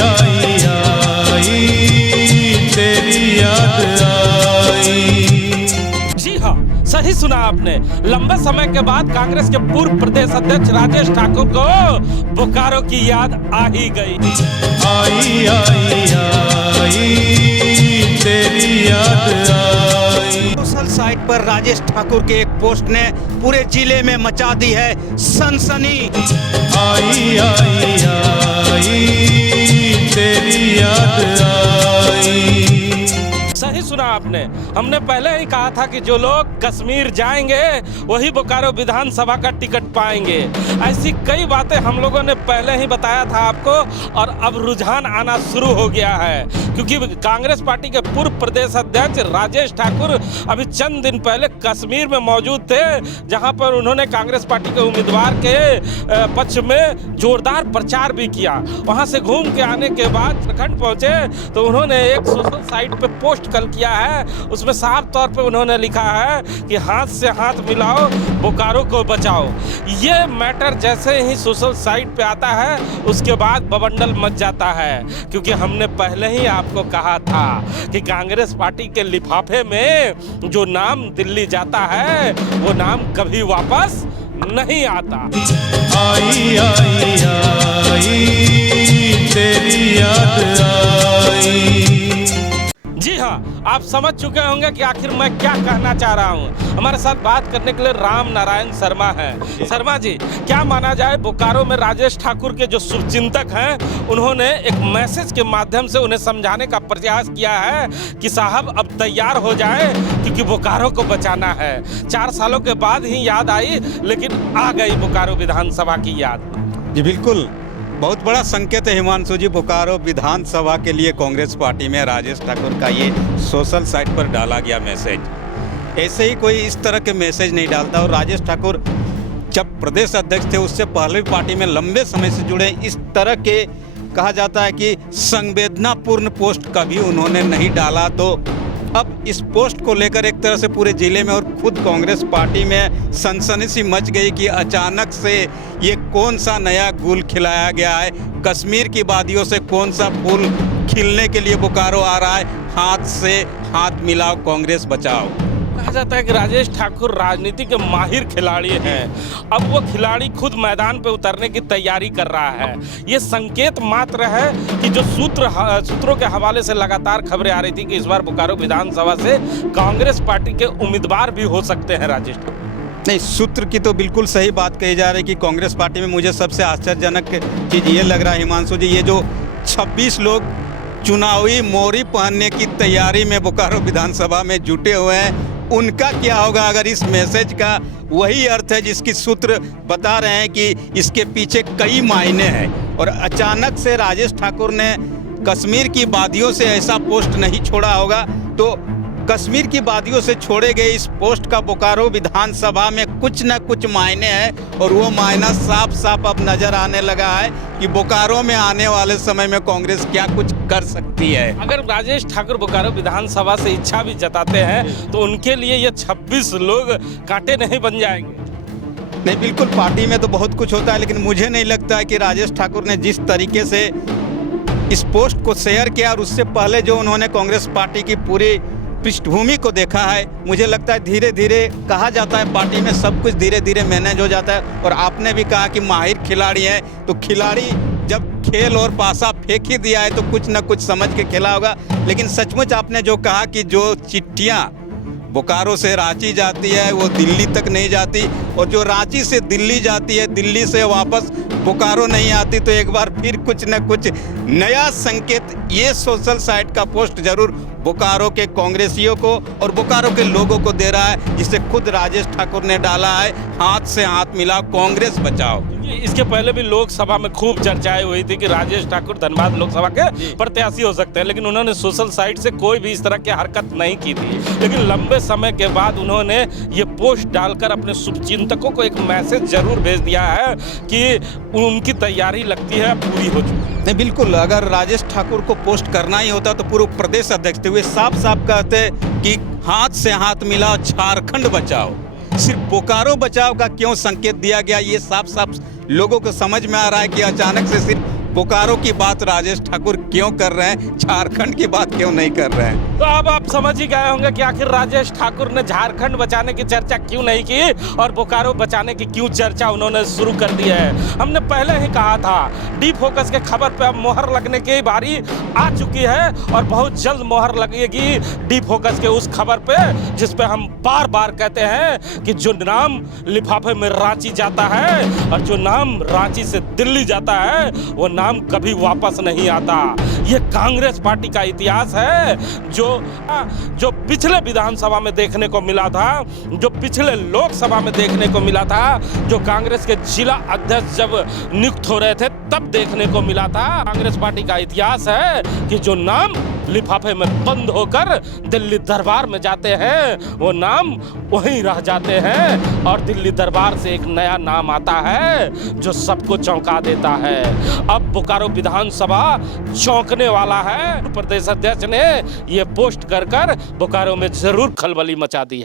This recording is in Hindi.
आई आई तेरी याद आई। जी हाँ, सही सुना आपने। लंबे समय के बाद कांग्रेस के पूर्व प्रदेश अध्यक्ष राजेश ठाकुर को बोकारो की याद आ ही गई। आई आई आई तेरी याद आई। सोशल साइट पर राजेश ठाकुर के एक पोस्ट ने पूरे जिले में मचा दी है सनसनी। आई आई आई तेरी याद आई। सही सुना आपने। हमने पहले ही कहा था कि जो लोग कश्मीर जाएंगे वही बोकारो विधानसभा का टिकट पाएंगे। ऐसी कई बातें हम लोगों ने पहले ही बताया था आपको, और अब रुझान आना शुरू हो गया है, क्योंकि कांग्रेस पार्टी के पूर्व प्रदेश अध्यक्ष राजेश ठाकुर अभी चंद दिन पहले कश्मीर में मौजूद थे, जहां पर उन्होंने कांग्रेस पार्टी के उम्मीदवार के पक्ष में जोरदार प्रचार भी किया। वहां से घूम के आने के बाद प्रखंड पहुंचे तो उन्होंने एक सोशल साइट पे पोस्ट कल किया है। उसमें साफ तौर पे उन्होंने लिखा है कि हाथ से हाथ मिलाओ, बोकारो को बचाओ। ये मैटर जैसे ही सोशल साइट पे आता है उसके बाद बवंडर मच जाता है, क्योंकि हमने पहले ही आपको कहा था कि कांग्रेस पार्टी के लिफाफे में जो नाम दिल्ली जाता है वो नाम कभी वापस नहीं आता। आई आई आई तेरी याद आई। जी हाँ, आप समझ चुके होंगे कि आखिर मैं क्या कहना चाह रहा हूँ। हमारे साथ बात करने के लिए राम नारायण शर्मा हैं। शर्मा जी, क्या माना जाए, बोकारो में राजेश ठाकुर के जो शुभचिंतक हैं उन्होंने एक मैसेज के माध्यम से उन्हें समझाने का प्रयास किया है कि साहब अब तैयार हो जाए, क्योंकि बोकारो को बचाना है। 4 सालों के बाद ही याद आई, लेकिन आ गई बोकारो विधानसभा की याद। जी बिल्कुल, बहुत बड़ा संकेत है हिमांशु जी बोकारो विधानसभा के लिए कांग्रेस पार्टी में राजेश ठाकुर का ये सोशल साइट पर डाला गया मैसेज। ऐसे ही कोई इस तरह के मैसेज नहीं डालता, और राजेश ठाकुर जब प्रदेश अध्यक्ष थे उससे पहले भी पार्टी में लंबे समय से जुड़े। इस तरह के कहा जाता है कि संवेदनापूर्ण पोस्ट कभी उन्होंने नहीं डाला, तो अब इस पोस्ट को लेकर एक तरह से पूरे जिले में और खुद कांग्रेस पार्टी में सनसनी सी मच गई कि अचानक से ये कौन सा नया गुल खिलाया गया है। कश्मीर की वादियों से कौन सा फूल खिलने के लिए बोकारो आ रहा है। हाथ से हाथ मिलाओ, कांग्रेस बचाओ। कहा जाता है कि राजेश ठाकुर राजनीति के माहिर खिलाड़ी हैं। अब वो खिलाड़ी खुद मैदान पे उतरने की तैयारी कर रहा है। ये संकेत मात्र है कि जो सूत्रों के हवाले से लगातार खबरें आ रही थी कि इस बार बोकारो विधानसभा से कांग्रेस पार्टी के उम्मीदवार भी हो सकते हैं राजेश ठाकुर। नहीं, सूत्र की तो बिल्कुल सही बात कही जा रही है कि कांग्रेस पार्टी में मुझे सबसे आश्चर्यजनक चीज़ ये लग रहा है हिमांशु जी, ये जो 26 लोग चुनावी मोरी पहनने की तैयारी में बोकारो विधानसभा में जुटे हुए हैं, उनका क्या होगा अगर इस मैसेज का वही अर्थ है जिसकी सूत्र बता रहे हैं कि इसके पीछे कई मायने हैं। और अचानक से राजेश ठाकुर ने कश्मीर की वादियों से ऐसा पोस्ट नहीं छोड़ा होगा, तो कश्मीर की वादियों से छोड़े गए इस पोस्ट का बोकारो विधानसभा में कुछ न कुछ मायने हैं, और वो मायना साफ साफ अब नजर आने लगा है कि बोकारो में आने वाले समय में कांग्रेस क्या कुछ कर सकती है। अगर राजेश ठाकुर बोकारो विधानसभा से इच्छा भी जताते हैं तो उनके लिए ये 26 लोग कांटे नहीं बन जाएंगे। नहीं, बिल्कुल, पार्टी में तो बहुत कुछ होता है, लेकिन मुझे नहीं लगता है कि राजेश ठाकुर ने जिस तरीके से इस पोस्ट को शेयर किया और उससे पहले जो उन्होंने कांग्रेस पार्टी की पूरी पृष्ठभूमि को देखा है, मुझे लगता है धीरे धीरे, कहा जाता है पार्टी में सब कुछ धीरे धीरे मैनेज हो जाता है। और आपने भी कहा कि माहिर खिलाड़ी हैं, तो खिलाड़ी जब खेल और पासा फेंक ही दिया है तो कुछ न कुछ समझ के खेला होगा। लेकिन सचमुच आपने जो कहा कि जो चिट्ठियाँ बोकारो से रांची जाती है वो दिल्ली तक नहीं जाती, और जो रांची से दिल्ली जाती है दिल्ली से वापस बोकारो नहीं आती, तो एक बार फिर कुछ न कुछ नया संकेत ये सोशल साइट का पोस्ट जरूर बोकारो के कांग्रेसियों को और बोकारो के लोगों को दे रहा है, जिसे खुद राजेश ठाकुर ने डाला है, हाथ से हाथ मिलाओ, कांग्रेस बचाओ। इसके पहले भी लोकसभा में खूब चर्चाएं हुई थी कि राजेश ठाकुर धनबाद लोकसभा के प्रत्याशी हो सकते हैं, लेकिन उन्होंने सोशल साइट से कोई भी इस तरह की हरकत नहीं की थी। लेकिन लंबे समय के बाद उन्होंने ये पोस्ट डालकर अपने शुभचिंतकों को एक मैसेज जरूर भेज दिया है कि उनकी तैयारी लगती है पूरी हो चुकी है। नहीं, बिल्कुल, अगर राजेश ठाकुर को पोस्ट करना ही होता तो पूर्व प्रदेश अध्यक्ष थे, वे साफ साफ कहते कि हाथ से हाथ मिलाओ, झारखंड बचाओ। सिर्फ बोकारो बचाओ का क्यों संकेत दिया गया, ये साफ साफ लोगों को समझ में आ रहा है कि अचानक से सिर्फ बोकारो की बात राजेश ठाकुर क्यों कर रहे हैं, झारखंड की बात क्यों नहीं कर रहे हैं? तो अब आप समझ ही गए होंगे कि आखिर राजेश ठाकुर ने झारखंड बचाने की चर्चा क्यों नहीं की और बोकारो बचाने की क्यों चर्चा उन्होंने शुरू कर दी है। हमने पहले ही कहा था डी फोकस के खबर पे अब मोहर लगने की बारी आ चुकी है और बहुत जल्द मोहर लगेगी डी फोकस के उस खबर पे जिस पे हम बार बार कहते हैं कि जो नाम लिफाफे में रांची जाता है और जो नाम रांची से दिल्ली जाता है वो नाम कभी वापस नहीं आता। ये कांग्रेस पार्टी का इतिहास है जो पिछले विधानसभा में देखने को मिला था, जो पिछले लोकसभा में देखने को मिला था, जो कांग्रेस के जिला अध्यक्ष जब नियुक्त हो रहे थे तब देखने को मिला था। कांग्रेस पार्टी का इतिहास है कि जो नाम लिफाफे में बंद होकर दिल्ली दरबार में जाते हैं वो नाम वहीं रह जाते हैं और दिल्ली दरबार से एक नया नाम आता है जो सबको चौंका देता है। अब बोकारो विधानसभा चौंकने वाला है। प्रदेश अध्यक्ष ने ये पोस्ट कर बोकारो में जरूर खलबली मचा दी है।